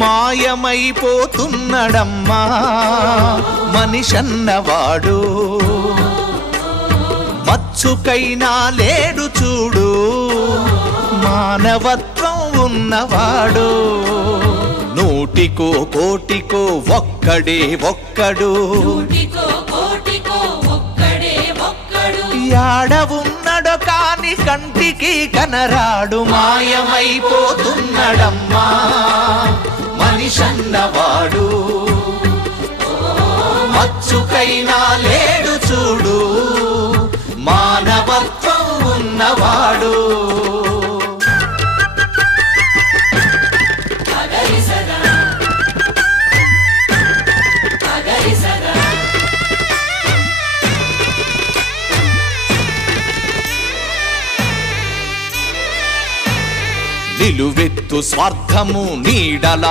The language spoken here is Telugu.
మాయమైపోతున్నడమ్మా మనిషన్నవాడు, మచ్చుకైనా లేడు చూడు మానవత్వం ఉన్నవాడు. నూటికో కోటికో ఒక్కడే ఒక్కడు, యాడ ఉన్నడో కాని కంటికి కనరాడు. మాయమైపోతున్నడమ్మా మనిషన్నవాడు, మచ్చుకైనా లేడు చూడు మానవత్వం ఉన్నవాడు. నిలువెత్తు స్వార్థము నీడలా